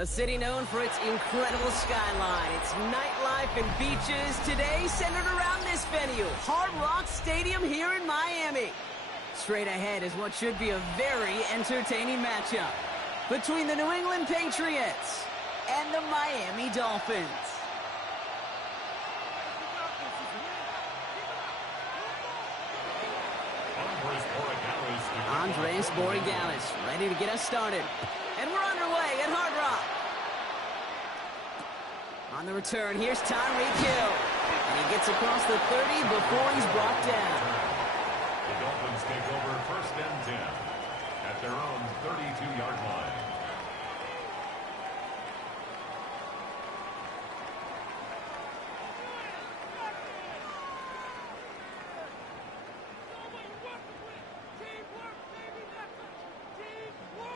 A city known for its incredible skyline, its nightlife and beaches, today centered around this venue, Hard Rock Stadium here in Miami. Straight ahead is what should be a very entertaining matchup between the New England Patriots and the Miami Dolphins. Andres Borregales ready to get us started. And we're underway at Hard Rock. On the return, here's Tyreek Hill. And he gets across the 30 before he's brought down. The Dolphins take over 1st and 10 at their own 32-yard line.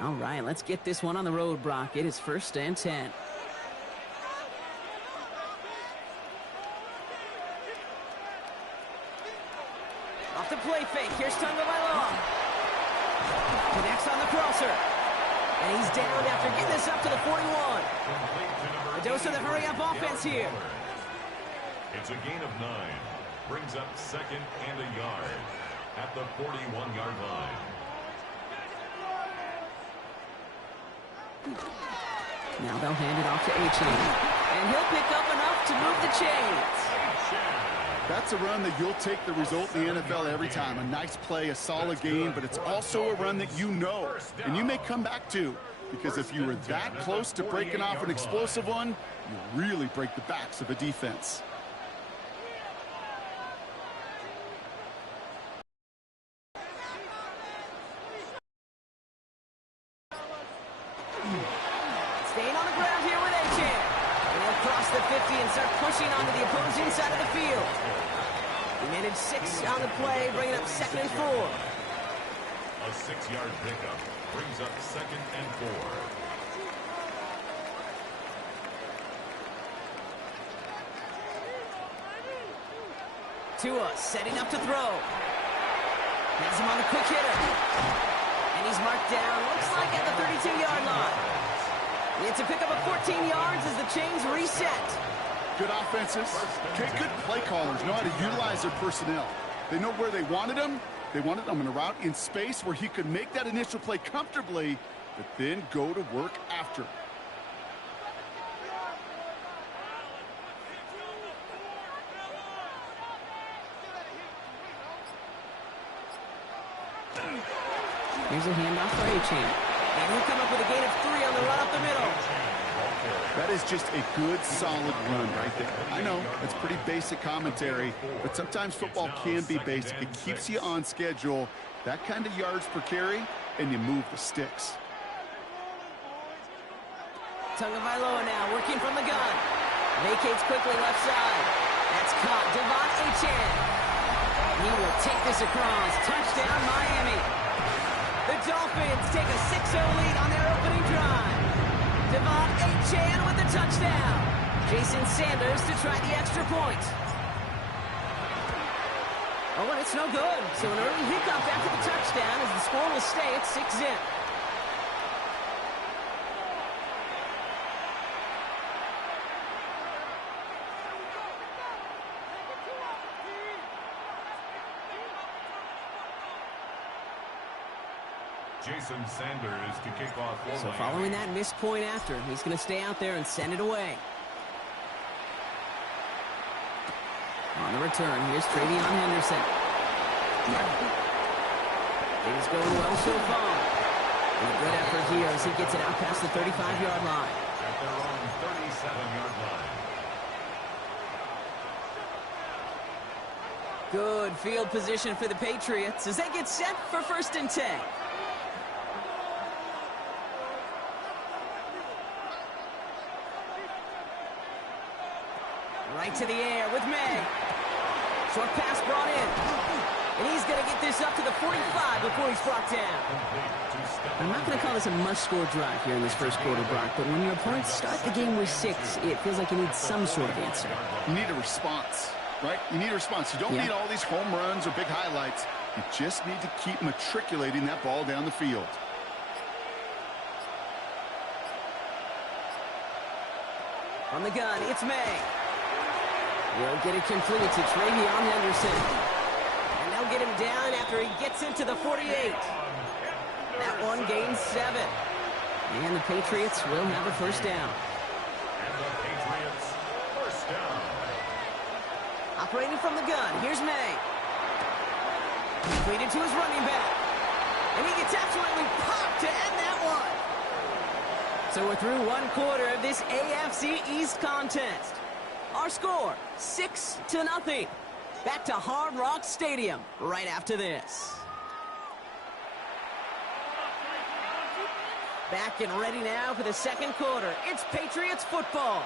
All right, let's get this one on the road, Brock. It is 1st and 10. Off the play fake. Here's Tagovailoa. Connects on the crosser. And he's down after getting this up to the 41. A dose of the hurry-up offense here. It's a gain of 9. Brings up 2nd and a yard at the 41-yard line. Now they'll hand it off to A-Chain. And he'll pick up enough to move the chains. That's a run that you'll take the result in the NFL every time. A nice play, a solid game, but it's also a run that you know and you may come back to, because if you were that close to breaking off an explosive one, you really break the backs of a defense. Staying on the ground here with A-Chain. And he'll cross the 50 and start pushing onto the opposing side of the field. He managed 6 on the play, bringing up 2nd and 4. A 6-yard pickup brings up 2nd and 4. Tua setting up to throw. Has him on the quick hitter. And he's marked down, looks like at the 32-yard line. It's a pickup of 14 yards as the chains reset. Good offenses. Okay, good play callers know how to utilize their personnel. They know where they wanted him. They wanted him in a route in space where he could make that initial play comfortably, but then go to work after. Here's a handoff for A-Chain. And he'll come up with a gain of 3 on the run up the middle. That is just a good, solid run right there. I know, it's pretty basic commentary, but sometimes football can be basic. It keeps you on schedule, that kind of yards per carry, and you move the sticks. Tagovailoa now working from the gun. Vacates quickly left side. That's caught. Devon A-Chain. He will take this across. Touchdown, Miami. The Dolphins take a 6-0 lead on their opening drive. Devon A-Chain with the touchdown. Jason Sanders to try the extra point. Oh, and it's no good. So an early hiccup after the touchdown as the score will stay at 6-0. Jason Sanders to kick off. So following that missed point after, he's going to stay out there and send it away. On the return, here's Travion Henderson. Things going well so far. And a good effort here as he gets it out past the 35-yard line. At their own 37-yard line. Good field position for the Patriots as they get set for 1st and 10. Right to the air with May. Short pass brought in. And he's going to get this up to the 45 before he's brought down. I'm not going to call this a must-score drive here in this first quarter, Brock, but when your opponents start the game with 6, it feels like you need some sort of answer. You need a response, right? You need a response. You don't need all these home runs or big highlights. You just need to keep matriculating that ball down the field. From the gun, it's May. He'll get it complete to Travion Henderson. And they'll get him down after he gets into the 48. That one gains 7. And the Patriots will have a first down. And the Patriots first down. Operating from the gun, here's May. Completed to his running back. And he gets absolutely popped to end that one. So we're through one quarter of this AFC East contest. Our score, 6-0. Back to Hard Rock Stadium right after this. Back and ready now for the second quarter. It's Patriots football.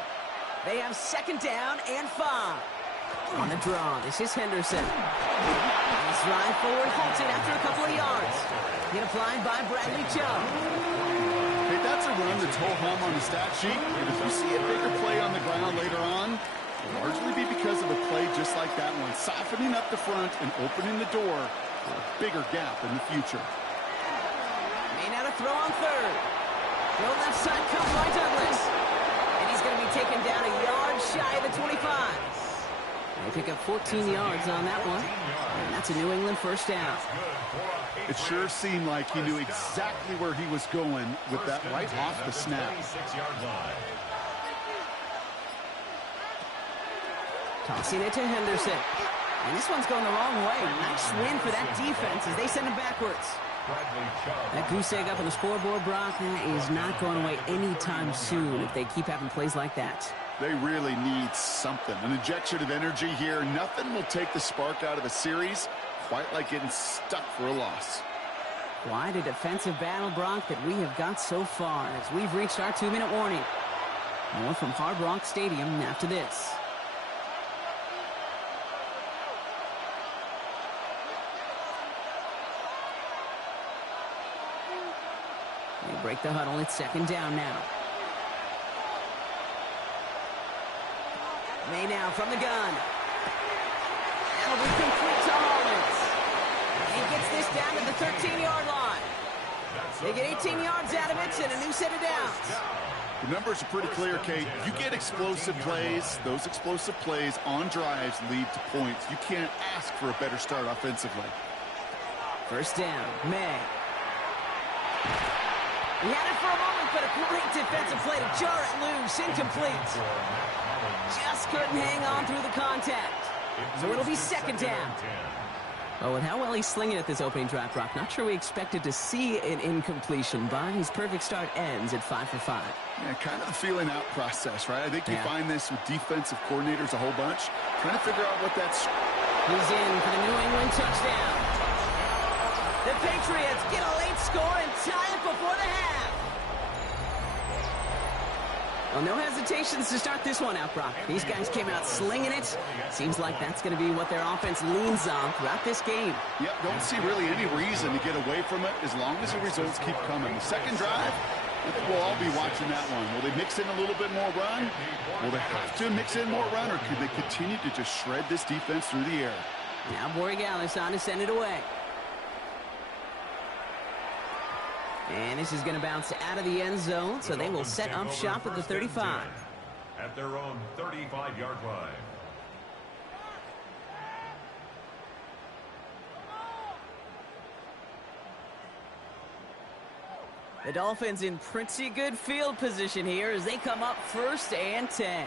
They have second down and 5. On the draw, this is Henderson. His drive forward halted after a couple of yards. Hit applied by Bradley Chubb. Hey, that's a run that's ho-hum on the stat sheet. But if you see a bigger play on the ground later on, it'll largely be because of a play just like that one, softening up the front and opening the door for a bigger gap in the future. May now to throw on third. Throw left side comes by Douglas. And he's going to be taken down a yard shy of the 25. They pick up 14 yards on that one. And that's a New England first down. It sure seemed like he knew exactly where he was going with that right off the snap. Tossing it to Henderson. And this one's going the wrong way. Nice win for that defense as they send him backwards. That goose egg up on the scoreboard, Brock, that is not going away anytime soon if they keep having plays like that. They really need something. An injection of energy here. Nothing will take the spark out of a series quite like getting stuck for a loss. Quite a defensive battle, Brock, that we have got so far as we've reached our 2-minute warning. More from Hard Rock Stadium after this. They break the huddle. It's second down now. May now from the gun. That'll be complete to Hollins. He gets this down to the 13-yard line. They get 18 yards out of it and a new set of downs. The numbers are pretty clear, Kate. You get explosive plays. Those explosive plays on drives lead to points. You can't ask for a better start offensively. First down, May. He had it for a moment, but a great defensive play to jar it loose. Incomplete. Just couldn't hang on through the contact. So it'll be second down. Oh, and how well he's slinging at this opening drive, Brock. Not sure we expected to see an incompletion, but his perfect start ends at 5 for 5. Yeah, kind of the feeling out process, right? I think you find this with defensive coordinators a whole bunch. Trying to figure out what that's... He's in for the New England touchdown. The Patriots get a late score and tie it before the half. Well, no hesitations to start this one out, Brock. These guys came out slinging it. Seems like that's going to be what their offense leans on throughout this game. Yep, don't see really any reason to get away from it as long as the results keep coming. The second drive, I think we'll all be watching that one. Will they mix in a little bit more run? Will they have to mix in more run, or could they continue to just shred this defense through the air? Now Borregales on to send it away. And this is going to bounce out of the end zone, so they will set up shop at the 35. At their own 35-yard line. The Dolphins in pretty good field position here as they come up first and 10.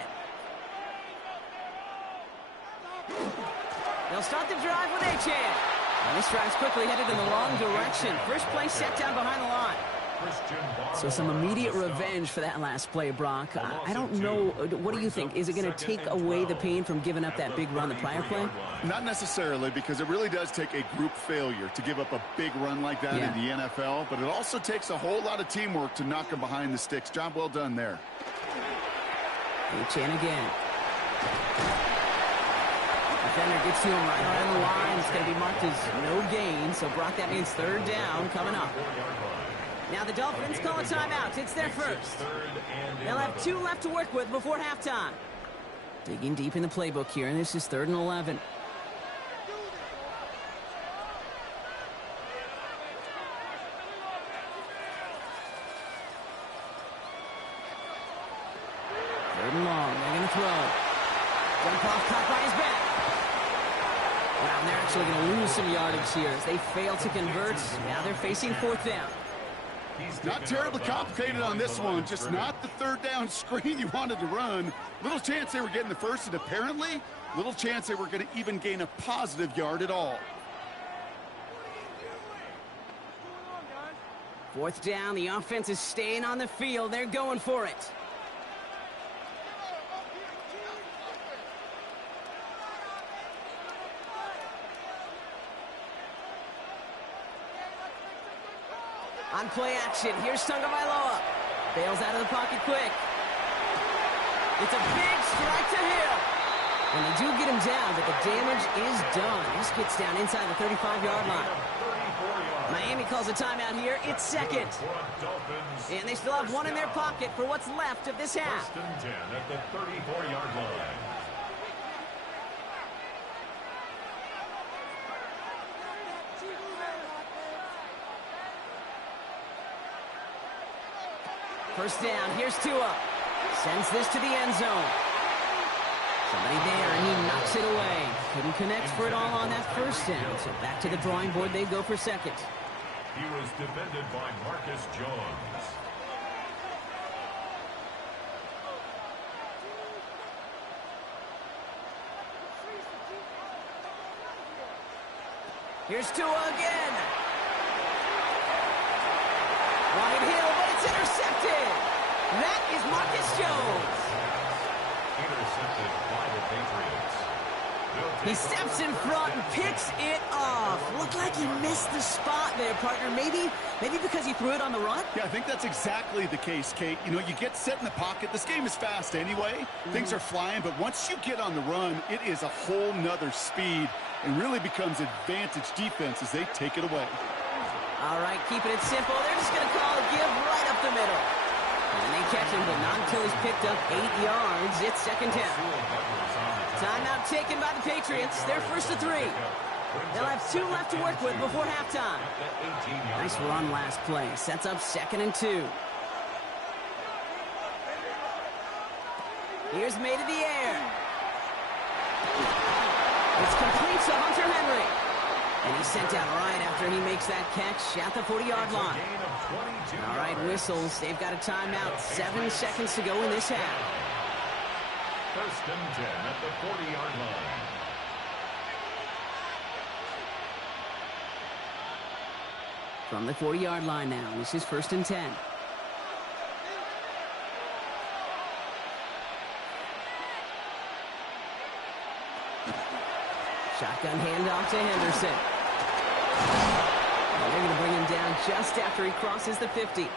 They'll start the drive with Achane. And this drive's quickly headed in the wrong direction. First play set down behind the line. So some immediate revenge for that last play, Brock. I don't know. What do you think? Is it going to take away the pain from giving up that big run the prior play? Not necessarily, because it really does take a group failure to give up a big run like that in the NFL. But it also takes a whole lot of teamwork to knock them behind the sticks. Job well done there. Achane again. Defender gets to him right around the line. It's going to be marked as no gain. So, Brock, that means third down coming up. Now the Dolphins call a timeout. It's their first. They'll have 2 left to work with before halftime. Digging deep in the playbook here, and this is 3rd and 11. Third and long. actually going to lose some yardage here as they fail to convert. Now they're facing fourth down. Not terribly complicated on this one, just not the third down screen you wanted to run. Little chance they were getting the first, and apparently little chance they were going to even gain a positive yard at all. Fourth down, the offense is staying on the field. They're going for it. On play action, here's Tagovailoa. Bails out of the pocket quick. It's a big strike to Hill. And they do get him down, but the damage is done. This gets down inside the 35-yard line. Miami calls a timeout here. It's second. And they still have one in their pocket for what's left of this half. First and 10 at the 34-yard line. First down, here's Tua. Sends this to the end zone. Somebody there, and he knocks it away. Couldn't connect for it all on that first down, so back to the drawing board they go for second. He was defended by Marcus Jones. Here's Tua again. Wide Hill, but it's intercepted. That is Marcus Jones. Intercepted by the Patriots. He steps in front and picks it off. Looked like he missed the spot there, partner. Maybe because he threw it on the run? Yeah, I think that's exactly the case, Kate. You know, you get set in the pocket. This game is fast anyway. Things are flying, but once you get on the run, it is a whole nother speed and really becomes advantage defense as they take it away. All right, keeping it simple. They're just going to call a give right up the middle. And they catch him, but not until he's picked up 8 yards. It's second down. Timeout taken by the Patriots. They're first to 3. They'll have 2 left to work with before halftime. Nice run last play. Sets up second and 2. Here's made in the air. It's complete to Hunter Henry. And he's sent out right after he makes that catch at the 40-yard line. All right, whistles. They've got a timeout. 7 seconds to go in this half. First and 10 at the 40-yard line. From the 40-yard line now, this is first and 10. Shotgun handoff to Henderson. And they're going to bring him down just after he crosses the 50.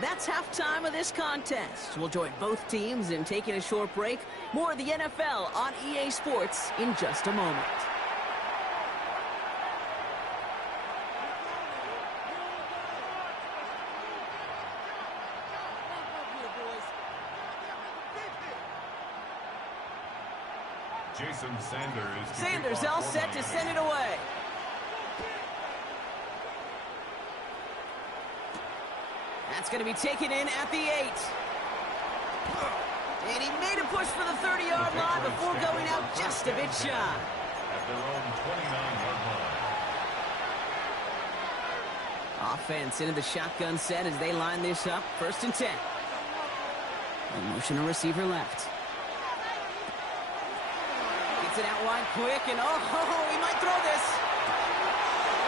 That's halftime of this contest. We'll join both teams in taking a short break. More of the NFL on EA Sports in just a moment. Jason Sanders. Sanders all set to send it away. That's going to be taken in at the 8. And he made a push for the 30-yard line before going out just a bit shy. At their own 29-yard line. Offense into the shotgun set as they line this up. First and 10. The motion a receiver left. Gets it out wide quick, and he might throw this.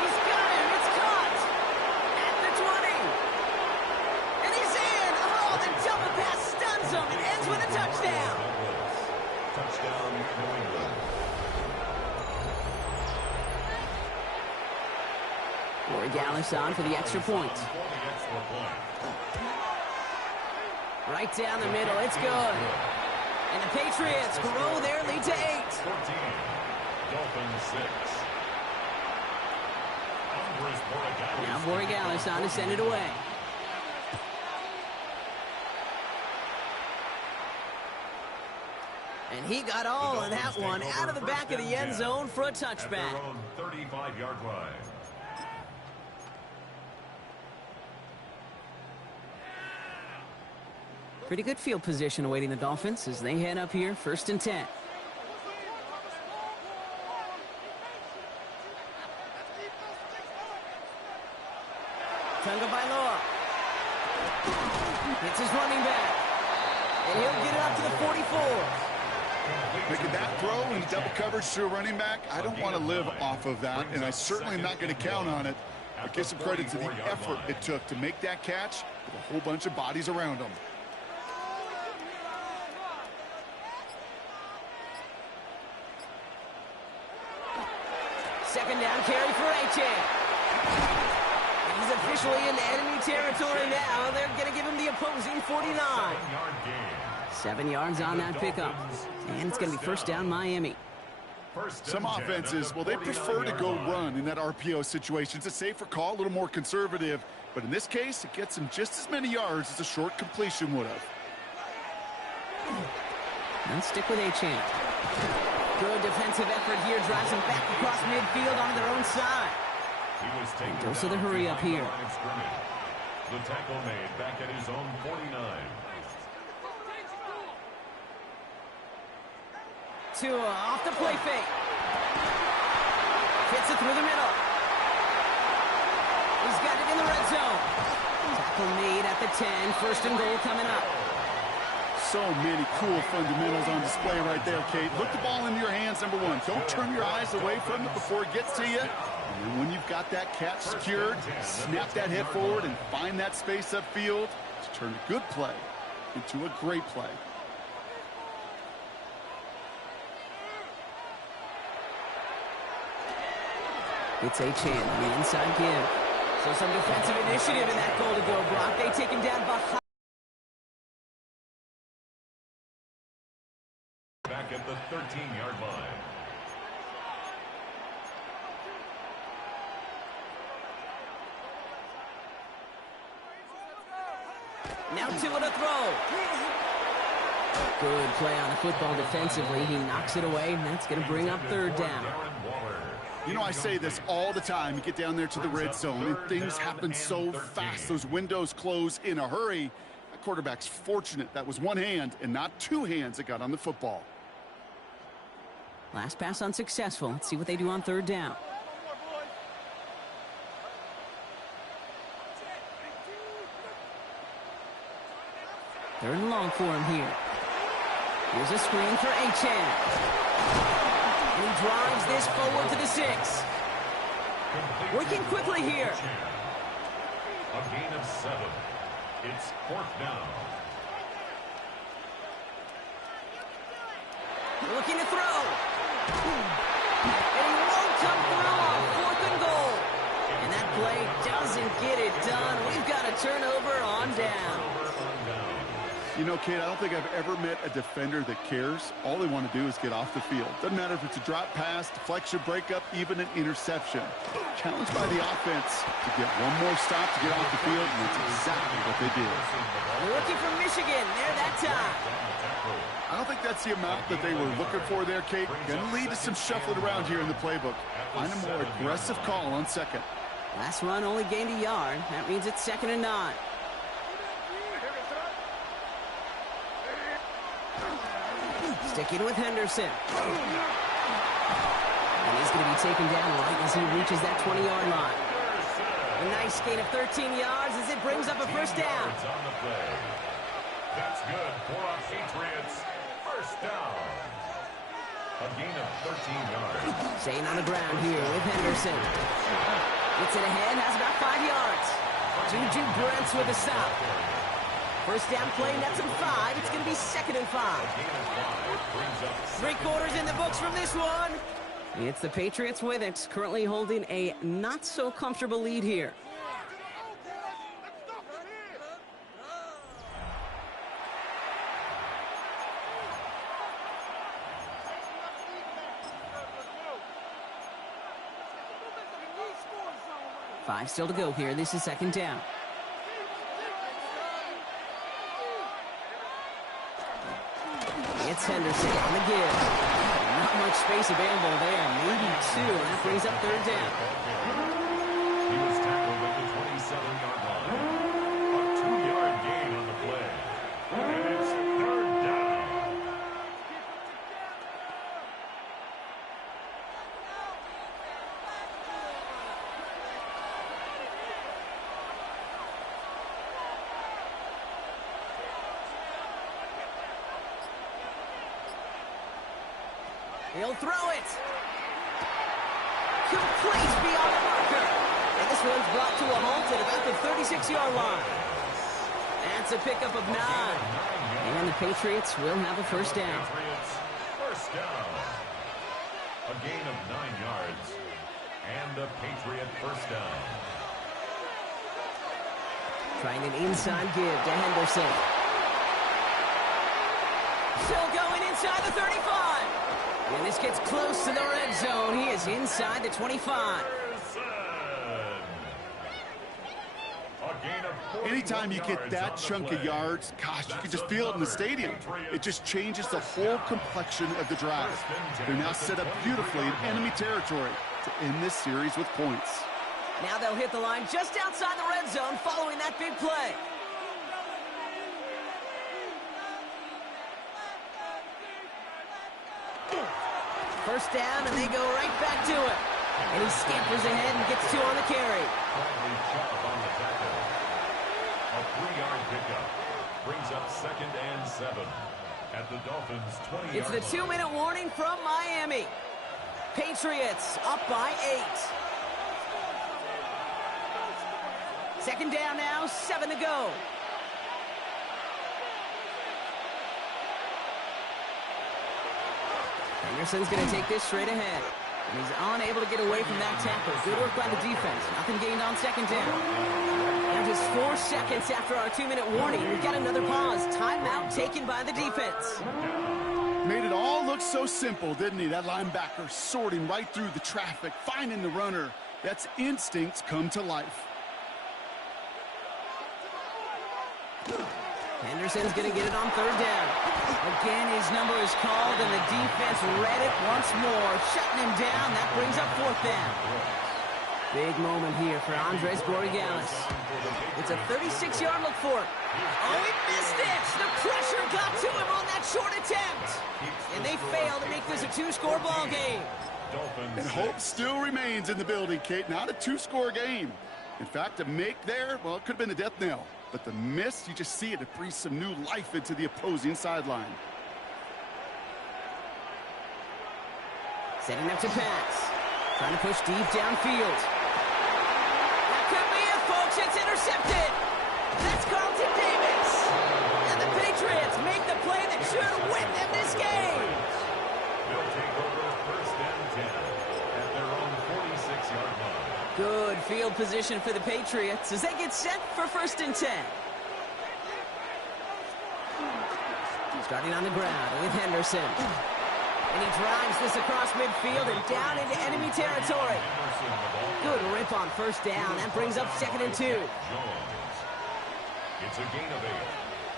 He's got him. It's caught at the 20. And he's in. Oh, the double pass stuns him. It ends with a touchdown. Touchdown, New England. Corey Gallis on for the extra point. Right down the middle. It's good. And the Patriots grow their lead to 8. 14. Dolphins 6. Now Borregales on to send it away. And he got all of that one out of the back of the end zone for a touchback. At their own 35-yard line. Pretty good field position awaiting the Dolphins as they head up here, first and 10. Tagovailoa hits his running back. And he'll get it up to the 44. Making that throw in double coverage to a running back, I don't want to live off of that, and I certainly am not going to count on it. But give some credit to the effort it took to make that catch with a whole bunch of bodies around him. Second down carry for Achane. He's officially in enemy territory now. They're going to give him the opposing 49. 7 yards on that pickup. And it's going to be first down Miami. Some offenses, well, they prefer to go run in that RPO situation. It's a safer call, a little more conservative. But in this case, it gets him just as many yards as a short completion would have. Let's stick with Achane. Good defensive effort here. Drives them back across midfield on their own side. And dose of the hurry up here. The tackle made back at his own 49. Tua off the play fake. Hits it through the middle. He's got it in the red zone. Tackle made at the 10. First and goal coming up. So many cool fundamentals on display right there, Kate. Look the ball into your hands, number one. Don't turn your eyes away from it before it gets to you. And then when you've got that catch secured, snap that head forward and find that space upfield to turn a good play into a great play. It's Achane on the inside give. So some defensive initiative in that goal to go, Brock. They take him down behind. Back at the 13-yard line. Now Tua to throw. Good play on the football defensively. He knocks it away, and that's going to bring up third down. You know, I say this all the time. You get down there to the red zone, and things happen so fast. Those windows close in a hurry. That quarterback's fortunate. That was one hand and not two hands that got on the football. Last pass unsuccessful. Let's see what they do on third down. Third and long for him here. Here's a screen for Achane. And he drives this forward to the 6. Working quickly here. A gain of 7. It's fourth down. Looking to throw. And he won't come through on 4th and goal. And that play doesn't get it done. We've got a turnover on down. You know, Kate, I don't think I've ever met a defender that cares. All they want to do is get off the field. Doesn't matter if it's a drop pass, deflection, breakup, even an interception. Challenged by the offense to get one more stop to get off the field, and that's exactly what they did. The rookie from Michigan, there that time. I don't think that's the amount that they were looking for there, Kate. Going to lead to some shuffling around here in the playbook. Find a more aggressive call on second. Last run only gained a yard. That means it's 2nd and 9. Sticking with Henderson. And he's going to be taken down right as he reaches that 20-yard line. A nice gain of 13 yards as it brings up a first down. That's good for our Patriots. First down. A gain of 13 yards. Staying on the ground here with Henderson. Gets it ahead, has about 5 yards. Juju Brents with a stop. First down play, nets him 5. It's going to be 2nd and 5. 3 quarters in the books from this one. It's the Patriots with it, currently holding a not-so-comfortable lead here. Five still to go here. This is 2nd down. It's Henderson on the give. Not much space available there. Maybe 2. That brings up 3rd down. He was tackled at the 27-yard line. A 2-yard gain on the play. And it's 3rd down. He'll throw it. Complete beyond the marker. And this one's brought to a halt at about the 36-yard line. That's a pickup of 9. And the Patriots will have a first down. Patriots, first down. A gain of 9 yards. And a Patriot first down. Trying an inside give to Henderson. Still going inside the 35. When this gets close to the red zone, he is inside the 25. Anytime you get that chunk of yards, gosh, you can just feel it in the stadium. It just changes the whole complexion of the drive. They're now set up beautifully in enemy territory to end this series with points. Now they'll hit the line just outside the red zone following that big play. First down, and they go right back to it. And he scampers ahead and gets 2 on the carry. A 3-yard pickup brings up 2nd and 7 at the Dolphins' 20-yard line. It's the 2-minute warning from Miami. Patriots up by 8. Second down now, 7 to go. Henderson's going to take this straight ahead. And he's unable to get away from that tackle. Good work by the defense. Nothing gained on second down. Now just 4 seconds after our 2-minute warning, we've got another pause. Timeout taken by the defense. Made it all look so simple, didn't he? That linebacker sorting right through the traffic, finding the runner. That's instincts come to life. Henderson's going to get it on 3rd down. Again, his number is called, and the defense read it once more, shutting him down. That brings up 4th down. Big moment here for Andres Borregales. It's a 36-yard look for him. Oh, he missed it! The pressure got to him on that short attempt. And they fail to make this a 2-score ball game. And hope still remains in the building, Kate. Not a 2-score game. In fact, a make there, well, it could have been a death knell. But the miss, you just see it breathes some new life into the opposing sideline. Setting up to pass. Trying to push deep downfield. That could be it, folks. It's intercepted. That's Carlton Davis. And the Patriots make the play that should win them this game. They'll take over 1st and 10 at their own 46-yard line. Good field position for the Patriots as they get set for 1st and 10. Starting on the ground with Henderson. And he drives this across midfield and down into enemy territory. Good rip on 1st down. That brings up 2nd and 2. It's a gain of 8.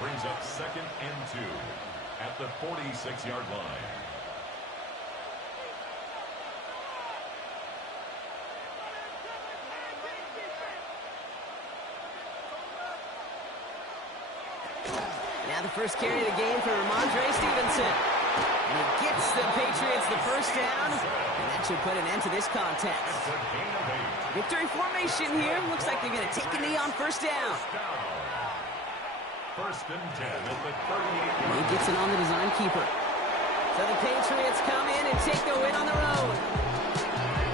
Brings up 2nd and 2 at the 46-yard line. Now the first carry of the game for Ramondre Stevenson. And he gets the Patriots the first down, and that should put an end to this contest. Victory formation here. Looks like they're going to take a knee on 1st down. 1st and 10 at the 38-yard line. He gets it on the design keeper. So the Patriots come in and take the win on the road.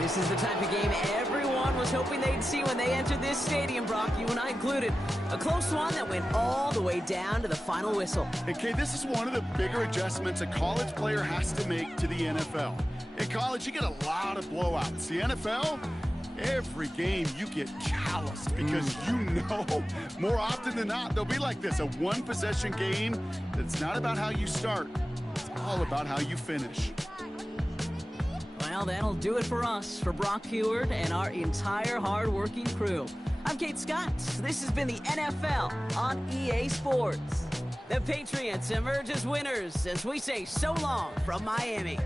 This is the type of game everyone was hoping they'd see when they entered this stadium, Brock, you and I included. A close one that went all the way down to the final whistle. Okay, this is one of the bigger adjustments a college player has to make to the NFL. In college, you get a lot of blowouts. The NFL, every game you get calloused because you know more often than not they'll be like this, a one-possession game that's not about how you start. It's all about how you finish. Well, that'll do it for us, for Brock Heward and our entire hard-working crew. I'm Kate Scott. This has been the NFL on EA Sports. The Patriots emerge as winners as we say so long from Miami.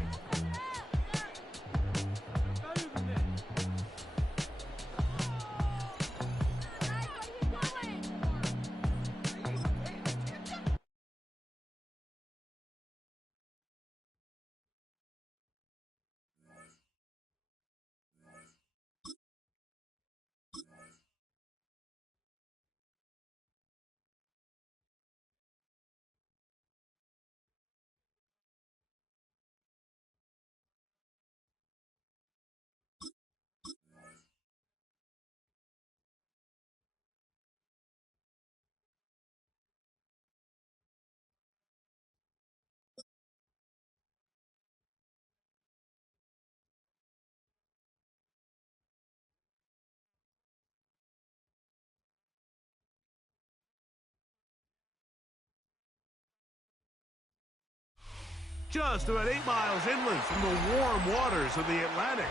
just about 8 miles inland from the warm waters of the Atlantic.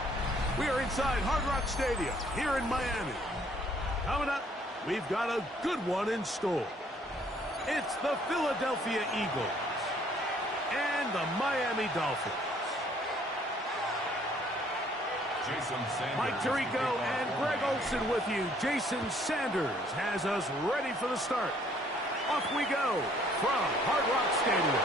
We are inside Hard Rock Stadium here in Miami. Coming up, we've got a good one in store. It's the Philadelphia Eagles and the Miami Dolphins. Mike Tirico and Greg Olson with you. Jason Sanders has us ready for the start. Off we go from Hard Rock Stadium.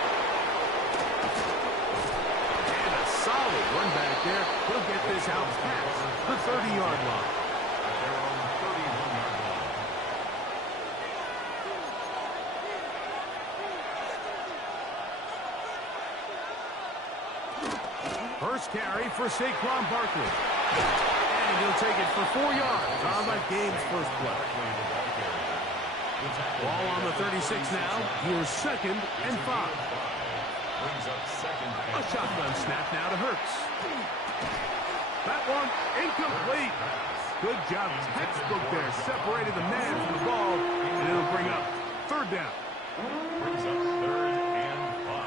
And a solid run back there. He'll get this out past the 30-yard line. First carry for Saquon Barkley. And he'll take it for 4 yards on the game's first play. Ball on the 36 now. Here's 2nd and 5. A shotgun snap now to Hurts. That one incomplete. Good job, textbook there. Separated the man from the ball, and it'll bring up 3rd down. Brings up 3rd and 5.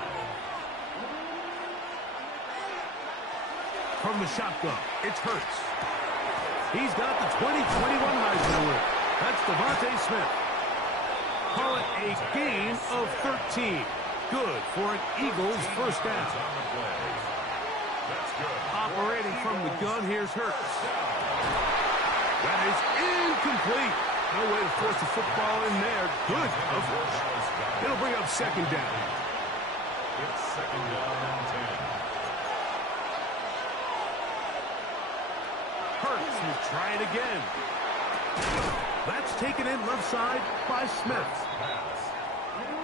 From the shotgun, it's Hurts. He's got the 2021 Heisman winner. That's Devontae Smith. Call it a gain of 13. Good for an Eagles first down. Operating from the gun, here's Hurts. That is incomplete. No way to force the football in there. Good of Hurts. It'll bring up 2nd down. It's 2nd down and 10. Hurts will try it again. That's taken in left side by Smith.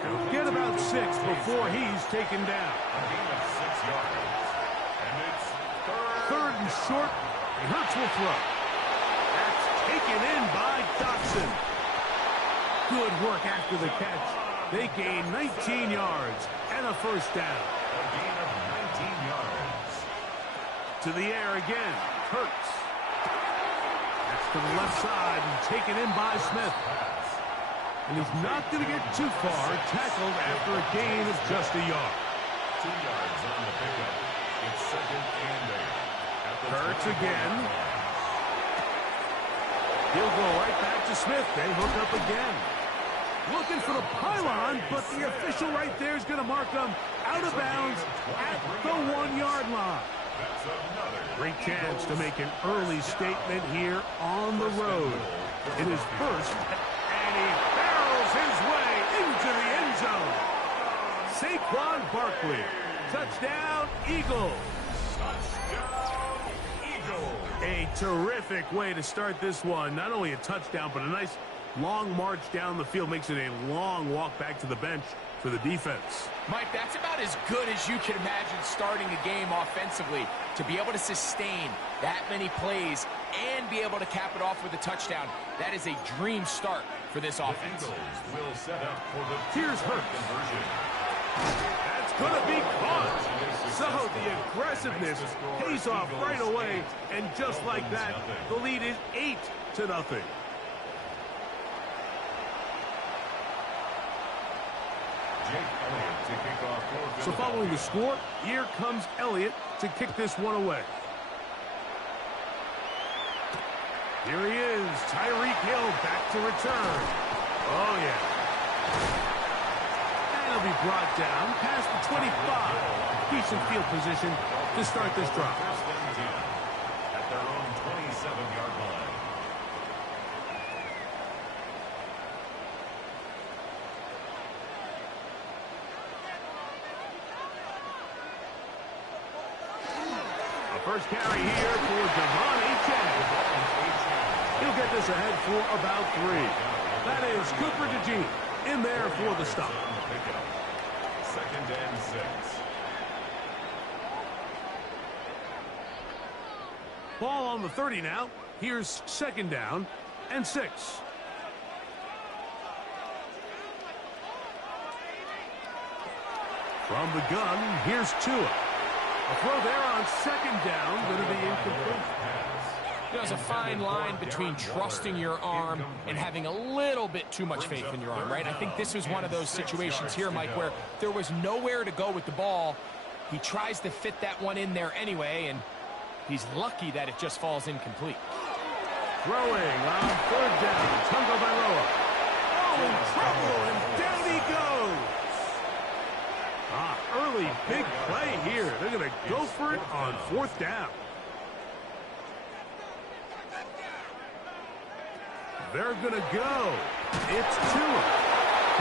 He'll get about 6 before he's taken down. A gain of 6 yards. And it's 3rd and short. And Hurts will throw. That's taken in by Dotson. Good work after the catch. They gain 19 yards and a first down. a gain of 19 yards. To the air again. Hurts. That's to the left side and taken in by Smith. And he's not going to get too far, tackled after a gain of just a yard. 2 yards on the pickup. It's 2nd and 8. Hurts again. He'll go right back to Smith. They hook up again. Looking for the pylon, but the official right there is going to mark them out of bounds at the 1-yard line. Great chance to make an early statement here on the road. It is first, and he barrels his way into the end zone. Saquon Barkley. Touchdown, Eagles. Touchdown, Eagles. A terrific way to start this one. Not only a touchdown, but a nice long march down the field. Makes it a long walk back to the bench for the defense. Mike, that's about as good as you can imagine starting a game offensively. To be able to sustain that many plays and be able to cap it off with a touchdown, that is a dream start for this offense. The Eagles will set up for the Here's Hurts. conversion. That's going to be caught. So the aggressiveness pays off right away, and just like that, the lead is 8-0. So following the score, here comes Elliott to kick this one away. Here he is, Tyreek Hill back to return. Oh, yeah. And he'll be brought down past the 25. Decent field position to start this drive. First and 10 at their own 27-yard line. First carry here for Devon Achane. He'll get this ahead for about 3. That is Cooper DeJean in there for the stop. 2nd and 6. Ball on the 30 now. Here's 2nd down and 6. From the gun, here's Tua. A throw there on 2nd down, going to be incomplete. There's a fine line between trusting your arm and having a little bit too much faith in your arm, right? I think this was one of those situations here, Mike, where there was nowhere to go with the ball, He tries to fit that one in there anyway, and he's lucky that it just falls incomplete. Throwing on third down. Tagovailoa. Oh, trouble, and down he goes. Early big play here. They're going to go for it on fourth down. They're going to go. It's Tua.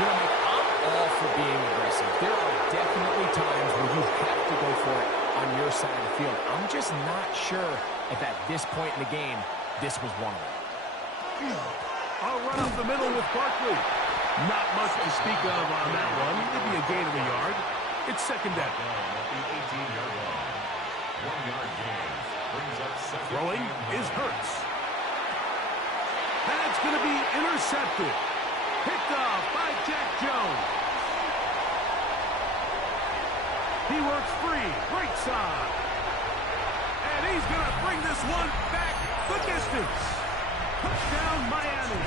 I'm all for being aggressive. There are definitely times where you have to go for it on your side of the field. I'm just not sure if at this point in the game, this was one of them. I'll run up the middle with Barkley. Not much to speak of on that one. Maybe a gain of a yard. It's second down. At the 18-yard line. 1-yard gain. Brings up second. Throwing is Hurts. That's going to be intercepted. Picked off by Jack Jones. He works free. Right side. And he's going to bring this one back the distance. Touchdown, Miami.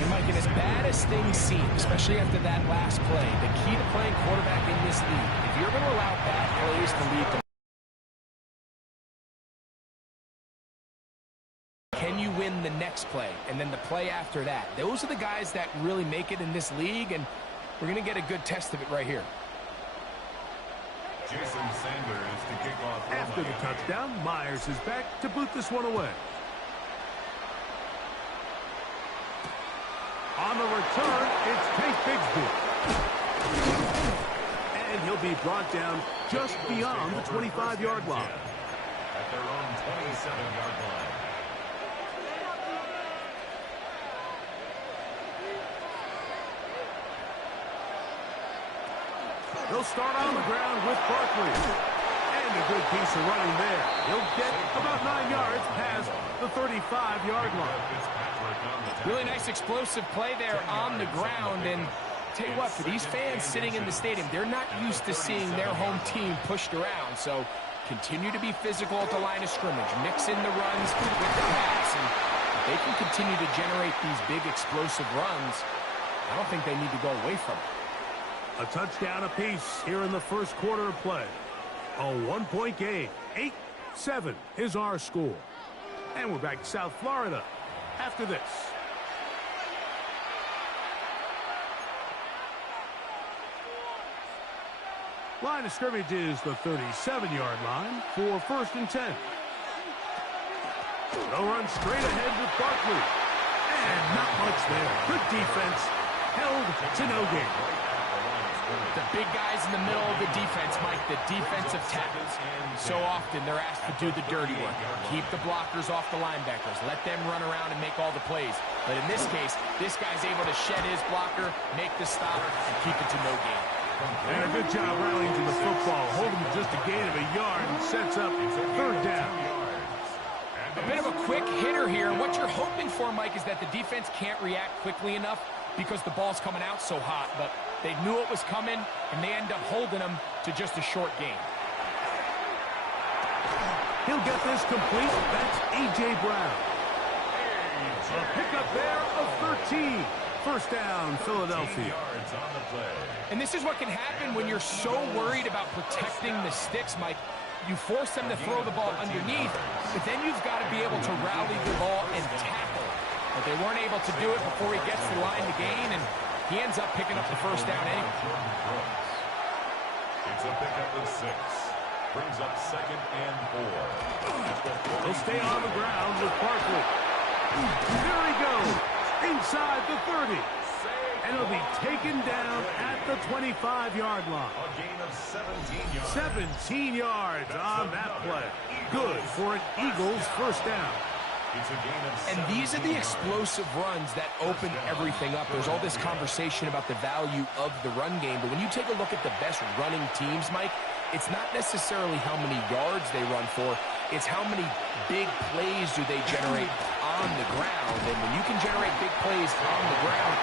And Mike, and as bad as things seem, especially after that last play, the key to playing quarterback in this league, if you're going to allow bad plays to lead to, can you win the next play and then the play after that? Those are the guys that really make it in this league, and we're going to get a good test of it right here. Jason Sanders to kick off. After the touchdown, Myers is back to boot this one away. On the return, it's Tank Bigsby. And he'll be brought down just beyond the 25-yard line. At their own 27-yard line. They'll start on the ground with Barkley. And a good piece of running there. He'll get about 9 yards past the 35-yard line. Really nice explosive play there on the ground. And tell you what, for these fans sitting in the stadium, they're not used to seeing their home team pushed around. So continue to be physical at the line of scrimmage. Mix in the runs with the pass. And if they can continue to generate these big explosive runs, I don't think they need to go away from it. A touchdown apiece here in the first quarter of play. A 1-point game. 8-7 is our score. And we're back to South Florida after this. Line of scrimmage is the 37-yard line for 1st and 10. They'll run straight ahead with Barkley. And not much there. Good defense. Held to no gain. The big guys in the middle of the defense, Mike, the defensive tackles. So often they're asked to do the dirty work. Keep the blockers off the linebackers. Let them run around and make all the plays. But in this case, this guy's able to shed his blocker, make the stop, and keep it to no gain. And a good job rallying to the football. Holding just a gain of a yard and sets up 3rd down. A bit of a quick hitter here. And what you're hoping for, Mike, is that the defense can't react quickly enough because the ball's coming out so hot. But they knew it was coming, and they end up holding them to just a short gain. He'll get this complete. That's A.J. Brown. A pickup there of 13. 1st down, Philadelphia. And this is what can happen when you're so worried about protecting the sticks, Mike. You force them to throw the ball underneath, but then you've got to be able to rally the ball and tackle. But they weren't able to do it before he gets to the line to gain, and he ends up picking up the 1st down anyway. It's a pickup of 6. Brings up 2nd and 4. He'll stay on the ground with Barkley. There he goes. Inside the 30. And he'll be taken down at the 25-yard line. A gain of 17 yards. 17 yards on that play. Good for an Eagles 1st down. It's a gain of 17 and these are the explosive runs that open everything up. There's all this conversation about the value of the run game, but when you take a look at the best running teams, Mike, it's not necessarily how many yards they run for, it's how many big plays do they generate on the ground. And when you can generate big plays on the ground,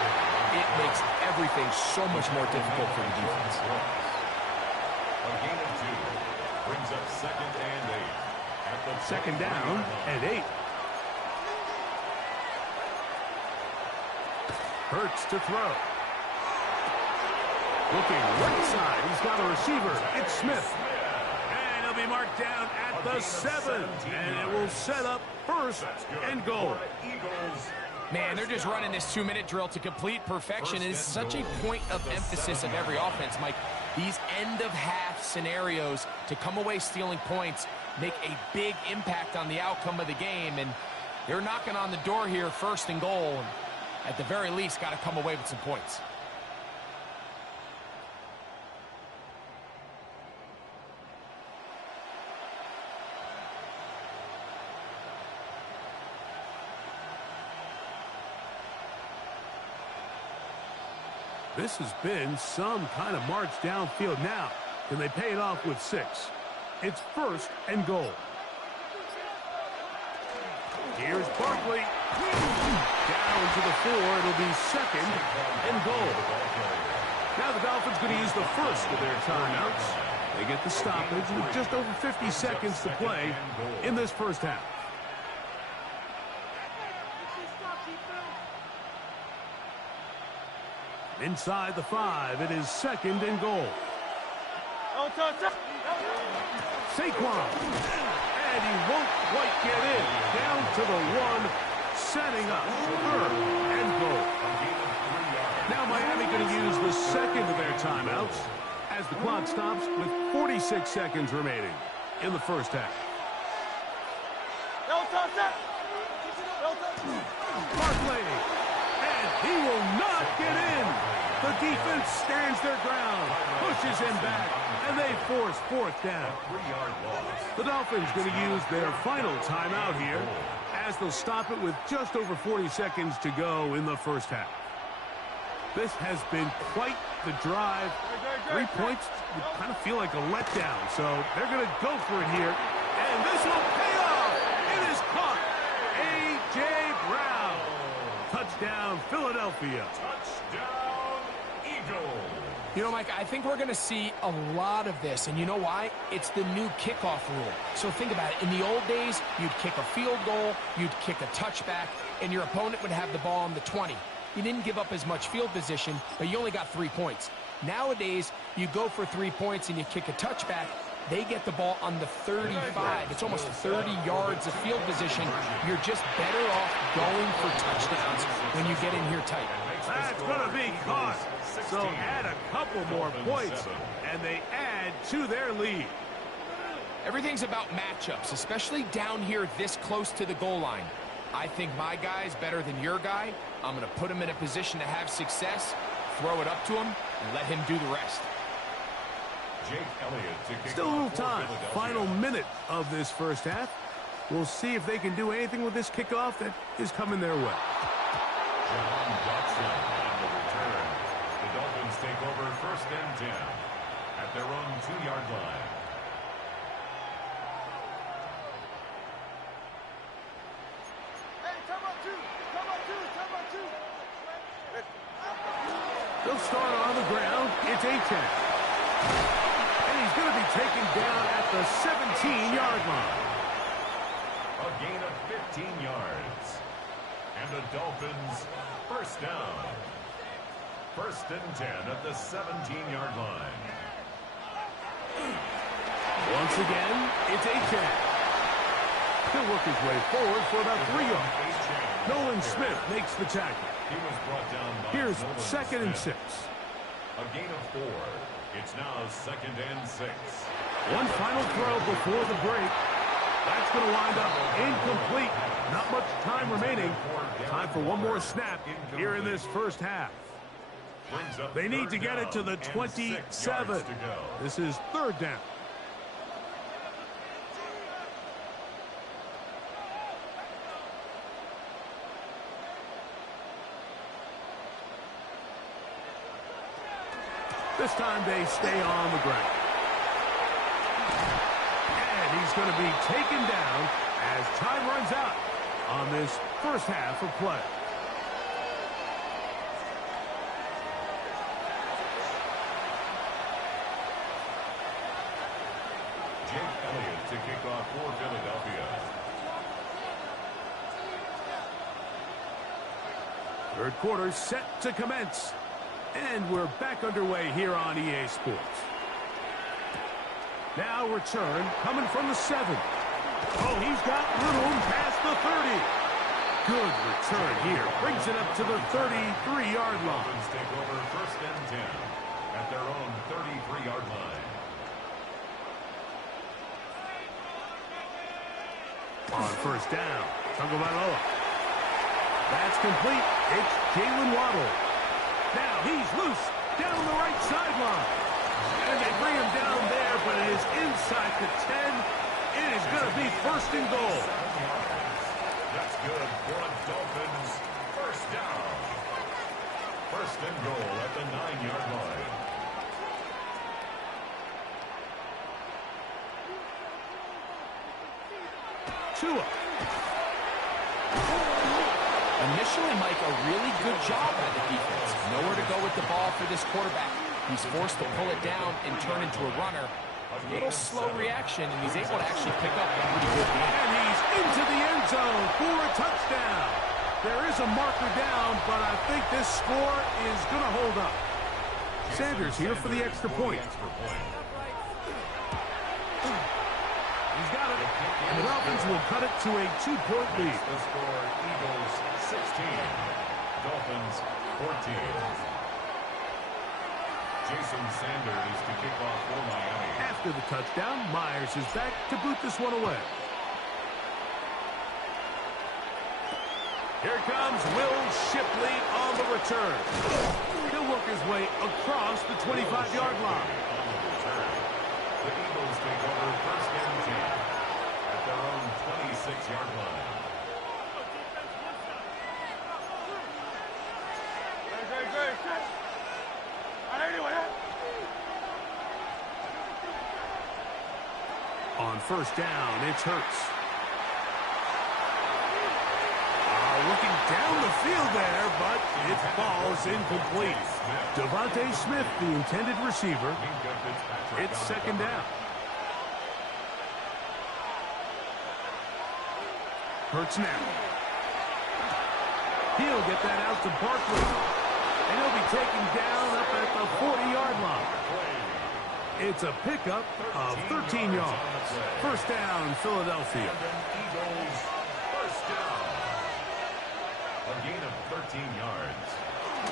it makes everything so much more difficult for the defense. A gain of 2. Brings up 2nd and 8. At the 2nd down and 8. Hurts to throw. Looking right side. He's got a receiver. It's Smith. And he'll be marked down at the 7. And it will set up first and goal. Man, they're just running this 2-minute drill to complete perfection. It is such a point of emphasis of every offense, Mike. These end-of-half scenarios to come away stealing points make a big impact on the outcome of the game. And they're knocking on the door here, first and goal. And at the very least, got to come away with some points. This has been some kind of march downfield. Now, can they pay it off with 6? It's first and goal. Here's Barkley. Down to the 4. It'll be second and goal. Now the Dolphins going to use the first of their timeouts. They get the stoppage with just over 50 seconds to play in this first half. Inside the 5, it is second and goal. Saquon. And he won't quite get in. Down to the 1, setting up third and goal. Now Miami going to use the second of their timeouts as the clock stops with 46 seconds remaining in the first half. Barkley. And he will not get in. The defense stands their ground, pushes him back, and they force fourth down. The Dolphins going to use their final timeout here as they'll stop it with just over 40 seconds to go in the first half. This has been quite the drive. 3 points would kind of feel like a letdown, so they're going to go for it here. And this will pay off. It is caught. A.J. Brown. Touchdown, Philadelphia. Touchdown, Eagles. You know, Mike, I think we're going to see a lot of this, and you know why? It's the new kickoff rule. So think about it. In the old days, you'd kick a field goal, you'd kick a touchback, and your opponent would have the ball on the 20. You didn't give up as much field position, but you only got 3 points. Nowadays, you go for 3 points and you kick a touchback. They get the ball on the 35. It's almost 30 yards of field position. You're just better off going for touchdowns when you get in here tight. That's going to be caught. So add a couple more points, and they add to their lead. Everything's about matchups, especially down here this close to the goal line. I think my guy's better than your guy. I'm going to put him in a position to have success, throw it up to him, and let him do the rest. Still a little time. Final minute of this first half. We'll see if they can do anything with this kickoff that is coming their way. John Dotson on the return. The Dolphins take over first and 10 at their own 2-yard line. They'll start on the ground. It's A-10. And he's going to be taken down at the 17-yard line. A gain of 15 yards. And the Dolphins first down. First and 10 at the 17-yard line. Once again, it's A-10. He'll work his way forward for about 3 yards. Nolan Smith makes the tackle. He was brought down by Here's Nolan second and 6. A gain of 4. It's now second and 6. One final throw before the break. That's going to wind up incomplete. Not much time remaining. Time for one more snap here in this first half. They need to get it to the 27. This is third down. This time they stay on the ground. And he's going to be taken down as time runs out on this first half of play. Jake Elliott to kick off for Philadelphia. Third quarter set to commence. And we're back underway here on EA Sports. Now return coming from the 7. Oh, he's got room past the 30. Good return here. Brings it up to the 33-yard line. Dolphins take over 1st and 10 at their own 33-yard line. On 1st down, Tagovailoa. That's complete. It's Jalen Waddle. Now he's loose down the right sideline. And they bring him down there, but it is inside the 10. It is going to be 1st and goal. That's good for a Dolphins 1st down. 1st and goal at the 9-yard line. Tua. Initially, Mike, a really good job by the defense. Nowhere to go with the ball for this quarterback. He's forced to pull it down and turn into a runner. A little slow reaction, and he's able to actually pick up a pretty good game. And he's into the end zone for a touchdown. There is a marker down, but I think this score is going to hold up. Sanders here for the extra point. He's got it. And the Dolphins will cut it to a 2-point lead. The score, Eagles 16, Dolphins 14. Jason Sanders to kick off for Miami. After the touchdown, Myers is back to boot this one away. Here comes Will Shipley on the return. He'll work his way across the 25-yard line. The Eagles take over 1st and 10 at their own 26-yard line. On 1st down, it's Hurts. Looking down the field there, but it falls incomplete. Devontae Smith, the intended receiver. It's 2nd down. Hurts now. He'll get that out to Barkley. And he'll be taken down up at the 40-yard line. It's a pickup of 13 yards. 1st down, Philadelphia. Eagles 1st down. A gain of 13 yards.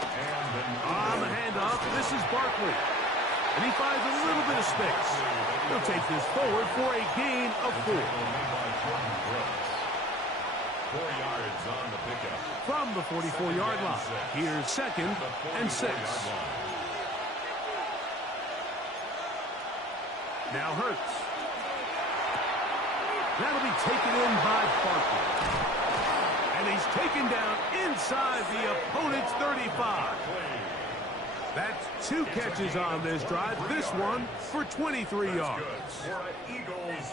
And on the handoff, this is Barkley. And he finds a little bit of space. He'll take this forward for a gain of 4. 4 yards on the pickup. From the 44-yard line. Here's 2nd and 6. Now Hurts. That'll be taken in by Barkley. And he's taken down inside the opponent's 35. That's 2 catches on this drive. This one for 23 yards.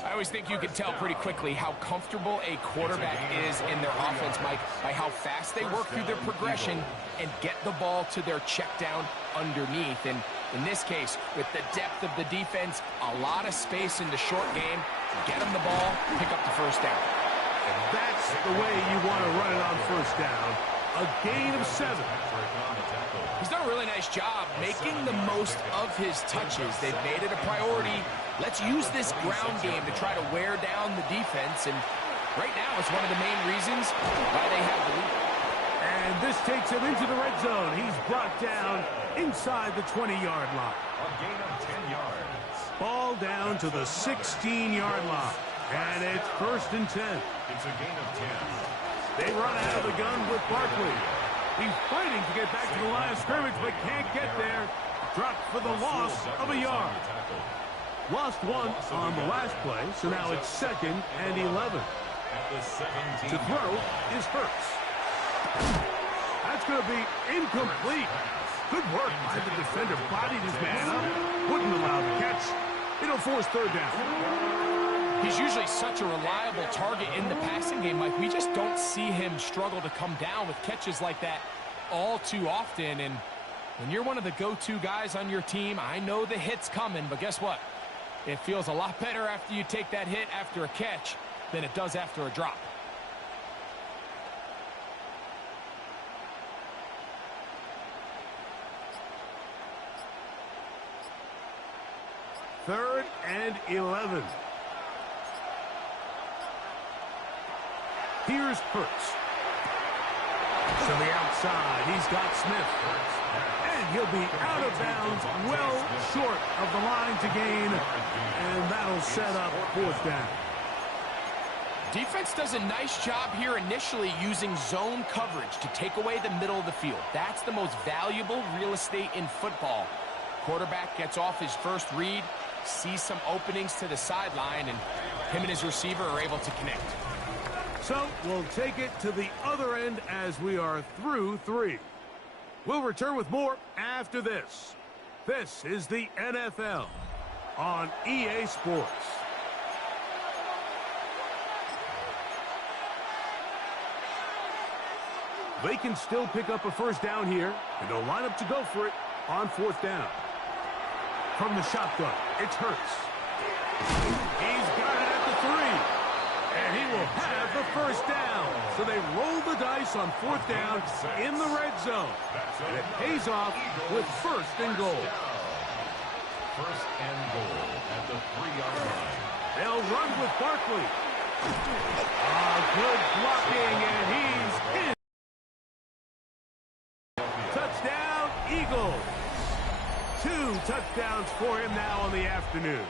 I always think you can tell pretty quickly how comfortable a quarterback is in their offense, Mike, by how fast they work through their progression and get the ball to their check down underneath. And in this case, with the depth of the defense, a lot of space in the short game, get them the ball, pick up the 1st down. And that's the way you want to run it on 1st down. A gain of 7. He's done a really nice job making the most of his touches. They've made it a priority. Let's use this ground game to try to wear down the defense. And right now, it's one of the main reasons why they have the lead. And this takes him into the red zone. He's brought down inside the 20-yard line. A gain of 10 yards. Ball down to the 16-yard line. And it's 1st and 10. It's a gain of 10. They run out of the gun with Barkley. He's fighting to get back to the line of scrimmage, but can't get there. Dropped for the loss of a yard. Lost 1 on the last play, so now it's 2nd and 11. To throw is Hurts. That's going to be incomplete. Good work by the defender. Bodied his man up. Wouldn't allow the catch. It'll force 3rd down. He's usually such a reliable target in the passing game, Mike. We just don't see him struggle to come down with catches like that all too often. And when you're one of the go-to guys on your team, I know the hit's coming, but guess what? It feels a lot better after you take that hit after a catch than it does after a drop. 3rd and 11. Here's Hurts. To the outside, he's got Smith. And he'll be out of bounds, well short of the line to gain. And that'll set up 4th down. Defense does a nice job here initially using zone coverage to take away the middle of the field. That's the most valuable real estate in football. Quarterback gets off his first read, sees some openings to the sideline, and him and his receiver are able to connect. So we'll take it to the other end as we are through 3. We'll return with more after this. This is the NFL on EA Sports. They can still pick up a 1st down here, and they'll line up to go for it on 4th down. From the shotgun, it's Hurts. He's got it at the 3, and he will have the 1st down. So they roll the dice on 4th down in the red zone, and it pays off with 1st and goal. 1st and goal at the 3-yard line. They'll run with Barkley. Good blocking, and he's in. Touchdown, Eagles. 2 touchdowns for him now on the afternoon.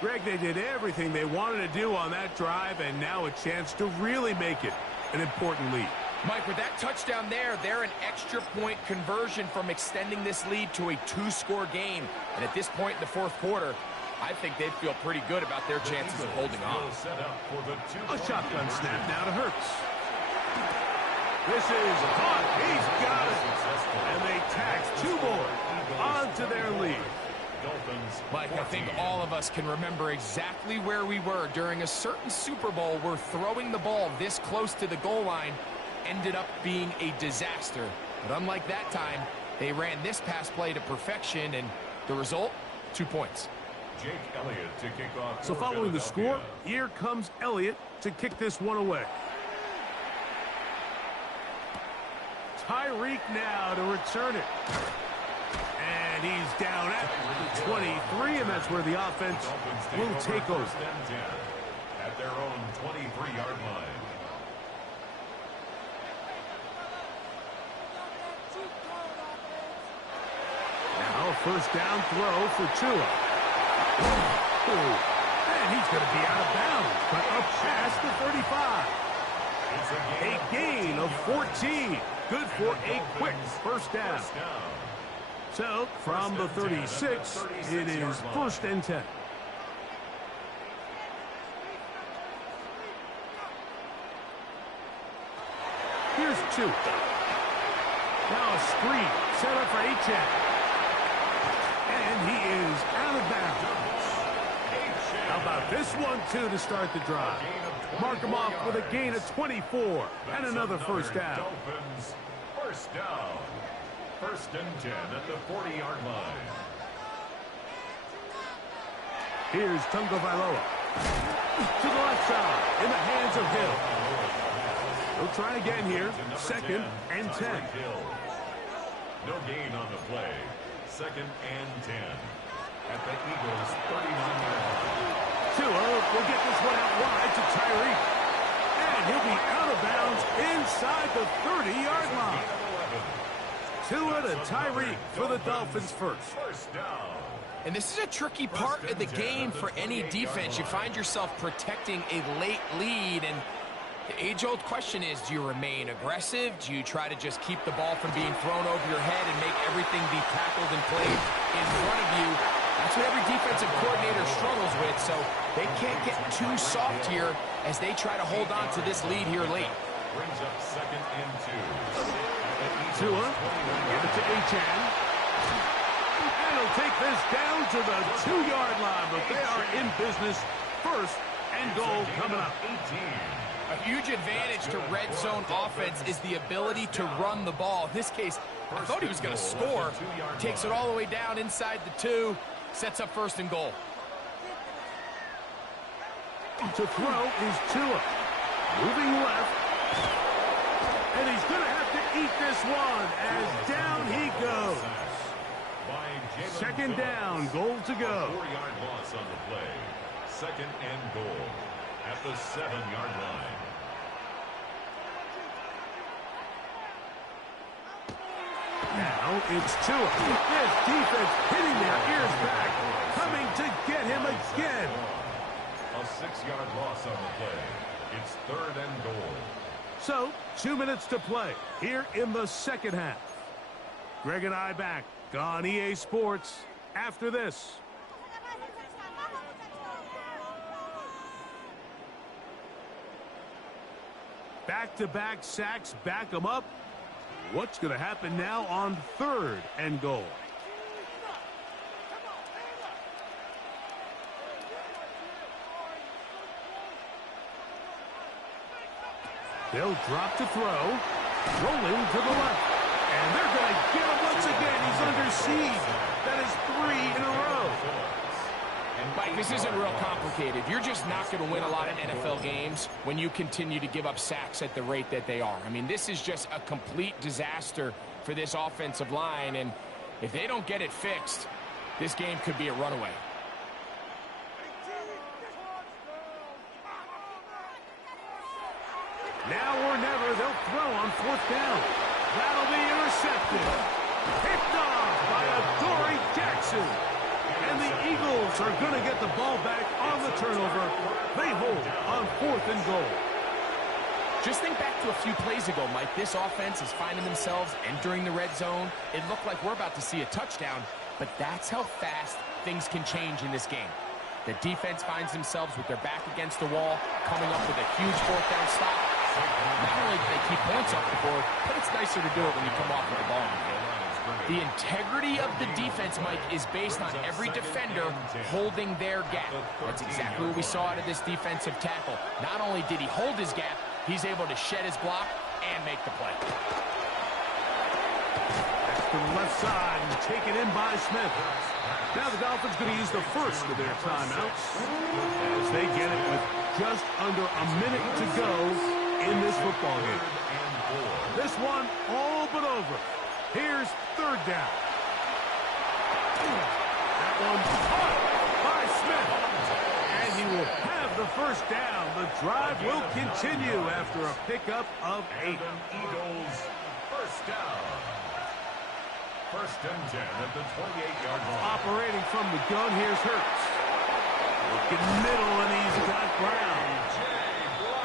Greg, they did everything they wanted to do on that drive, and now a chance to really make it an important lead. Mike, with that touchdown there, they're an extra point conversion from extending this lead to a 2-score game. And at this point in the 4th quarter, I think they'd feel pretty good about their chances of holding on. A shotgun snap now to Hurts. This is caught. He's got it. And they tax 2 more onto their lead. Mike, I think all of us can remember exactly where we were during a certain Super Bowl where throwing the ball this close to the goal line ended up being a disaster. But unlike that time, they ran this pass play to perfection, and the result, 2 points. Jake Elliott to kick off. So following the score, here comes Elliott to kick this one away. Tyreek now to return it. And he's down at the 23, and that's where the offense will take over. At their own 23-yard line. Now a 1st down throw for Tua. And he's going to be out of bounds, but up past the 35. A gain of 14. Good for a quick 1st down. So, from the 36, it is 1st and 10. Here's 2. Now a screen set up for Achane. And he is out of bounds. How about this one, too, to start the drive? Mark him off with a gain of 24 and another 1st down. 1st down. 1st and 10 at the 40-yard line. Here's Tagovailoa. To the left side, in the hands of Hill. He'll try again here. 2nd and 10. No gain on the play. 2nd and 10 at the Eagles' 39-yard line. Tua will get this one out wide to Tyreek. And he'll be out of bounds inside the 30-yard line. Tua to Tyreek for the Dolphins first. And this is a tricky part of the game for any defense. You find yourself protecting a late lead, and the age-old question is, do you remain aggressive? Do you try to just keep the ball from being thrown over your head and make everything be tackled and played in front of you? That's what every defensive coordinator struggles with, so they can't get too soft here as they try to hold on to this lead here late. Brings up 2nd and 2. Tua, give it to Achane. And he'll take this down to the 2-yard line, but they are in business. 1st and goal coming up. A huge advantage to red zone offense is the ability to run the ball. In this case, I thought he was going to score. Takes it all the way down inside the 2. Sets up 1st and goal. To throw is Tua. Moving left. And he's going to have to eat this one as down he goes. Second down, goal to go. 4-yard loss on the play. Second and goal at the 7-yard line. Now it's Tua. This defense hitting their ears back, coming to get him again. A 6-yard loss on the play. It's third and goal. So, 2 minutes to play here in the second half. Greg and I back on EA Sports after this. Back-to-back sacks back them up. What's going to happen now on third and goal? They'll drop to throw. Rolling to the left. And they're going to get him once again. He's under siege. That is 3 in a row. Mike, this isn't real complicated. You're just not going to win a lot of NFL games when you continue to give up sacks at the rate that they are. I mean, this is just a complete disaster for this offensive line. And if they don't get it fixed, this game could be a runaway. Now or never, they'll throw on fourth down. That'll be intercepted. Picked off by Adoree Jackson. And the Eagles are going to get the ball back on the turnover. They hold on fourth and goal. Just think back to a few plays ago, Mike. This offense is finding themselves entering the red zone. It looked like we're about to see a touchdown, but that's how fast things can change in this game. The defense finds themselves with their back against the wall, coming up with a huge fourth down stop. Not only do they keep points off the board, but it's nicer to do it when you come off with the ball. The integrity of the defense, Mike, is based on every defender holding their gap. That's exactly what we saw out of this defensive tackle. Not only did he hold his gap, he's able to shed his block and make the play. That's to the left side and taken in by Smith. Now the Dolphins going to use the first of their timeouts as they get it with just under a minute to go in this football game. This one all but over. Here's third down. That one caught by Smith. And he will have the first down. The drive will continue after a pickup of 8. Eagles first down. First and 10 at the 28-yard line. Operating from the gun, here's Hurts. Looking middle, and he's got Brown.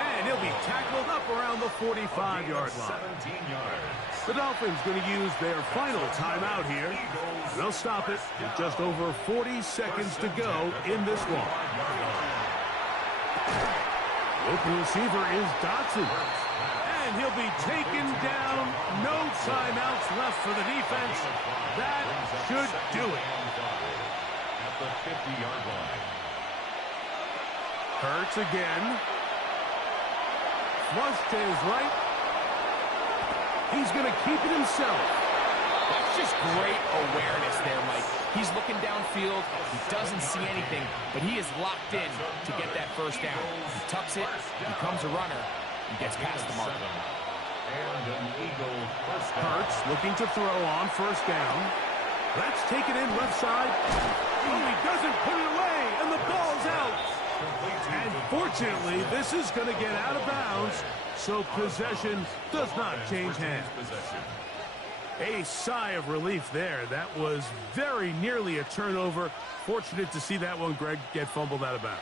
And he'll be tackled up around the 45-yard line. 17 yards. The Dolphins going to use their final timeout here. They'll stop it with just over 40 seconds to go in this one. Open receiver is Dotson. And he'll be taken down. No timeouts left for the defense. That should do it. At the 50-yard line. Hurts again. Flush to his right. He's going to keep it himself. That's just great awareness there, Mike. He's looking downfield. He doesn't see anything, but he is locked in to get that first down. He tucks it, becomes a runner, and gets past the mark. And an Eagle first down. Hurts looking to throw on first down. Let's take it in left side. Oh, he doesn't put it away, and the ball's out. And fortunately, this is going to get out of bounds, so possession does not change hands. A sigh of relief there. That was very nearly a turnover. Fortunate to see that one, Greg, get fumbled out of bounds.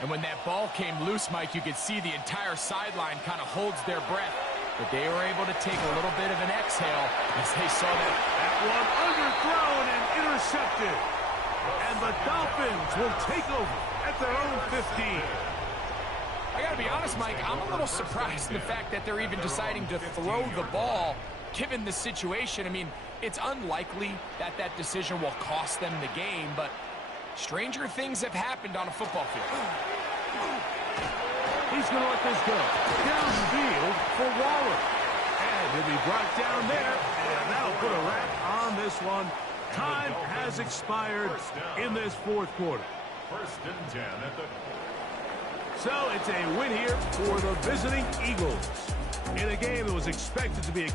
And when that ball came loose, Mike, you could see the entire sideline kind of holds their breath. But they were able to take a little bit of an exhale as they saw that one underthrown and intercepted. And the Dolphins will take over at their own 15. I got to be honest, Mike, I'm a little surprised in the fact that they're even deciding to throw the ball given the situation. I mean, it's unlikely that that decision will cost them the game, but stranger things have happened on a football field. He's going to let this go. Downfield for Waller. And he'll be brought down there, and that'll put a wrap on this one. Time has expired in this fourth quarter. First and 10 at the... So it's a win here for the visiting Eagles in a game that was expected to be a